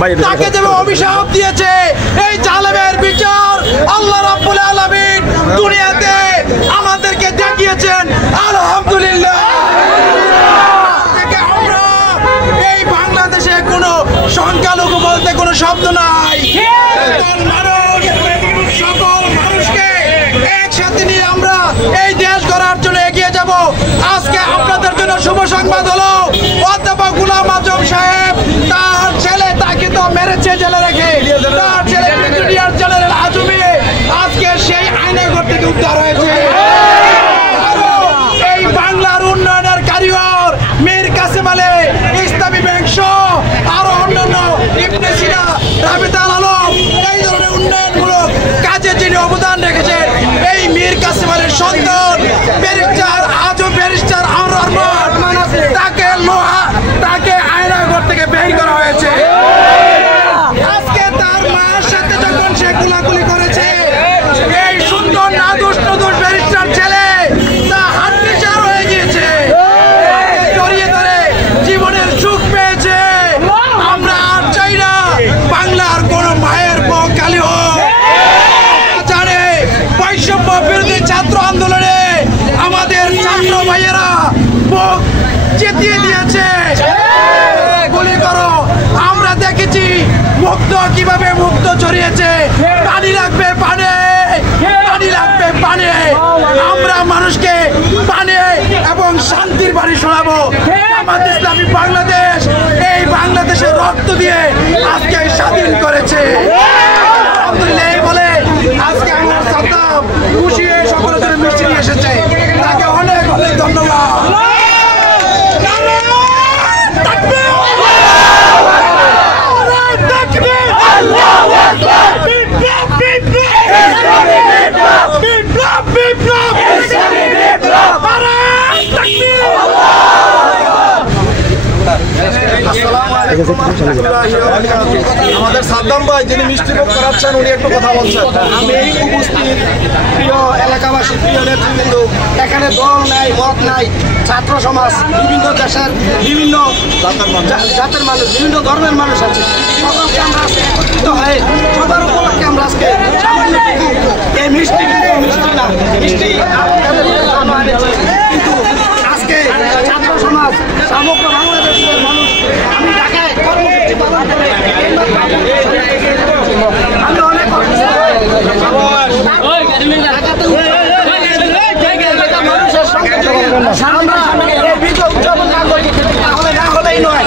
তাকে যেভাবে অভিশাপ দিয়েছে, এই জালেমের বিচার আল্লাহ রাব্বুল আলামিন দুনিয়াতে আমাদেরকে দেখিয়েছেন। আলহামদুলিল্লাহ। এই বাংলাদেশে কোনো সংখ্যালঘু বলতে কোনো শব্দ নাই। সকল মানুষকে একসাথে নিয়ে আমরা এই দেশ গড়ার জন্য এগিয়ে যাব। আজকে আপনাদের জন্য শুভ সংবাদ হলো, অধ্যাপক গোলাম আজম সাহেব তার ছেলে, তাকে তো মেরেছে জেলে রেখে, তার ছেলে ব্রিগেডিয়ার জেনারেল আজমি আজকে সেই আয়নাঘর থেকে উদ্ধার হয়েছে। এই বাংলার উন্নয়নের কারিগর মীর কাসেম আলী, ইসলামী ব্যাংক সহ আরো অন্যান্য ইবনে সিনা, রাবিতা আলম, এই ধরনের উন্নয়নমূলক কাজে যিনি অবদান রেখেছেন, এই মীর কাসেম আলীর সন্তান ব্যারিস্টার আজম ব্যারিস্টার আনোয়ার রহমান, তাকে আয়নাঘর থেকে বের করা হয়েছে। আজকে তার মায়ের সাথে যখন সে গুলাগুলি করেছে, এই সুন্দর নাদুস নদুস ব্যারিস্টার ছেলে তা হাতনিচার হয়ে গিয়েছে, জড়িয়ে ধরে জীবনের সুখ পেয়েছে। আমরা আর চাই না বাংলার কোন মায়ের বুক খালি হোক। জানে বৈষম্য বিরোধী ছাত্র আন্দোলনে আমাদের ছাত্র ভাইয়েরা বুক চেতিয়ে দিয়েছে। গুলি করো, আমরা দেখেছি মুক্ত কিভাবে মুক্ত ছড়িয়েছে। পানি লাগবে পানি, পানি লাগবে পানি। আমরা মানুষকে পানি এবং শান্তির বাণী শোনাবো। আমাদের ইসলামী বাংলাদেশ এই বাংলাদেশের রক্ত দিয়ে আজকে স্বাধীন করেছে। আলহামদুলিল্লাহ এই বলে আজকে আমরা সাদ্দাম খুশি হয়ে সকলের জন্য মিষ্টি নিয়ে এসেছে। তাকে অনেক অনেক ধন্যবাদ। আমাদের সাদ্দাম ভাই যিনি মিষ্টি ভোগ করাচ্ছেন, উনি একটু কথা বলছেন। আমি এই উপস্থিত প্রিয় এলাকাবাসী, প্রিয় নেতৃবৃন্দ, এখানে দল নাই, মত নাই, ছাত্র সমাজ, বিভিন্ন দেশের বিভিন্ন জাতের মানুষ, বিভিন্ন ধর্মের মানুষ আছে। সকলকে আমরা একত্রিত হয়ে সবার উপলক্ষে আমরা আজকে এই মিষ্টি, কিন্তু মিষ্টি না, মিষ্টি কিন্তু আজকে ছাত্র সমাজ সমগ্র বাংলাদেশের মানুষ, আমি ঢাকায় কর্মসূচি পালন করে আমি অনেক মানুষের সঙ্গে আমরা এই বিজয় উদযাপন না করি তাহলে না হলেই নয়।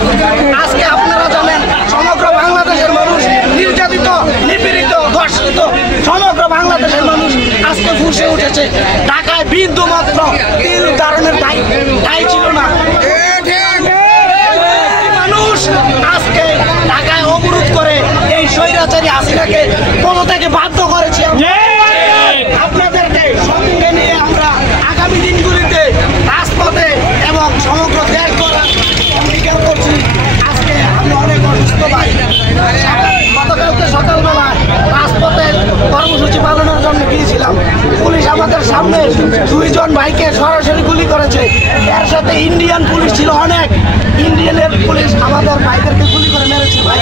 আজকে আপনারা জানেন সমগ্র বাংলাদেশের মানুষ নির্যাতিত, নিপীড়িত, ধর্ষিত, সমগ্র বাংলাদেশের মানুষ আজকে ফুঁসে উঠেছে। ঢাকায় বিন্দু মাত্র তিল ধারণের দায় ছিল না। মানুষ আজকে ঢাকায় অবরোধ করে এই স্বৈরাচারী হাসিনাকে পদত্যাগে বাধ্য করেছে। আপনাদেরকে সঙ্গে নিয়ে আমরা আগামী দিনগুলিতে রাজপথে এবং সমগ্র দেশ গড়ার অঙ্গীকার করছি। আজকে আমি অনেক অসুস্থ ভাই, গতকালকে সকালবেলা রাজপথে কর্মসূচি পালনের জন্য গিয়েছিলাম। পুলিশ আমাদের সামনে 2 জন ভাইকে সরাসরি গুলি করেছে। এর সাথে ইন্ডিয়ান পুলিশ ছিল অনেক, ইন্ডিয়ানের পুলিশ আমাদের ভাইদেরকে গুলি করে মেরেছে। ভাই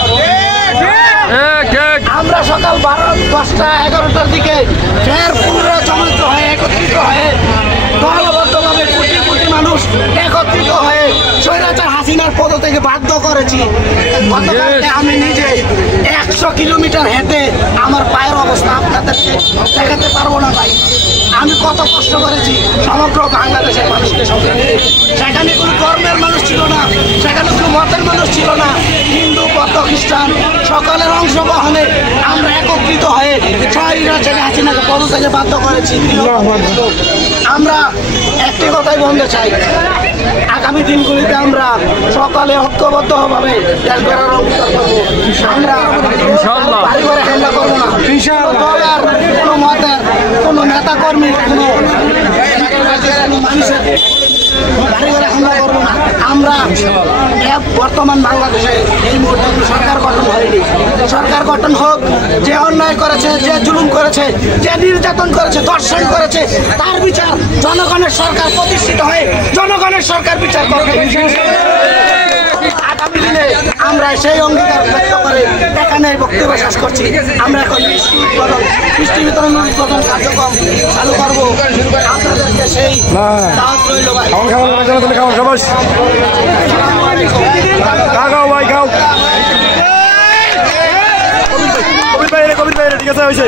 আমরা সকাল 12, 10টা, 11টার দিকে ফের পুনরায় জমিত হয়ে একত্রিত হয়ে দলবদ্ধভাবে কোটি কোটি মানুষ একত্রিত হয়ে স্বৈরাচার হাসিনার পদ থেকে বাধ্য করেছি। গতকালকে আমি নিজে 100 কিলোমিটার হেঁটে আমার পায়ের অবস্থা আপনাদেরকে দেখাতে পারবো না ভাই। আমি কত কষ্ট করেছি সমগ্র বাংলাদেশের মানুষকে সঙ্গে নিয়ে। সেখানে কোনো ধর্মের মানুষ ছিল না, সেখানে কোনো মতের মানুষ ছিল না, হিন্দু, বৌদ্ধ, খ্রিস্টান সকলের অংশগ্রহণে আমরা একত্রিত হয়ে স্বৈরাচারী হাসিনাকে পদ থেকে বাধ্য করেছি। আমরা একটি কথাই বলতে চাই, আগামী দিনগুলিতে আমরা সকালে ঐক্যবদ্ধভাবে দেশ গড়ার অঙ্গীকার করবো। আমরা বাড়ি ঘরে হামলা করবো না, দলের কোনো মতের কোনো নেতা কর্মী কোনো মানুষের বাড়ি ঘরে হামলা করবো না। আমরা বর্তমান বাংলাদেশে এই মুহূর্তে সরকার গঠন হয়নি। সরকার গঠন হোক, যে অন্যায় করেছে, যে জুলুম করেছে, যে নির্যাতন করেছে, ধর্ষণ করেছে, তার বিচার জনগণের সরকার প্রতিষ্ঠিত হয়ে জনগণের সরকার বিচার করবে। আগামী দিনে আমরা সেই অঙ্গীকার ব্যক্ত করে এখানে বক্তব্য শেষ করছি। আমরা এখন মিষ্টি বিতরণ উদ্বোধন কার্যক্রম চালু করবো। আপনাদেরকে সেই দাওয়াত রইল ভাই। কবির ভাই ঠিক আছে হয়েছে।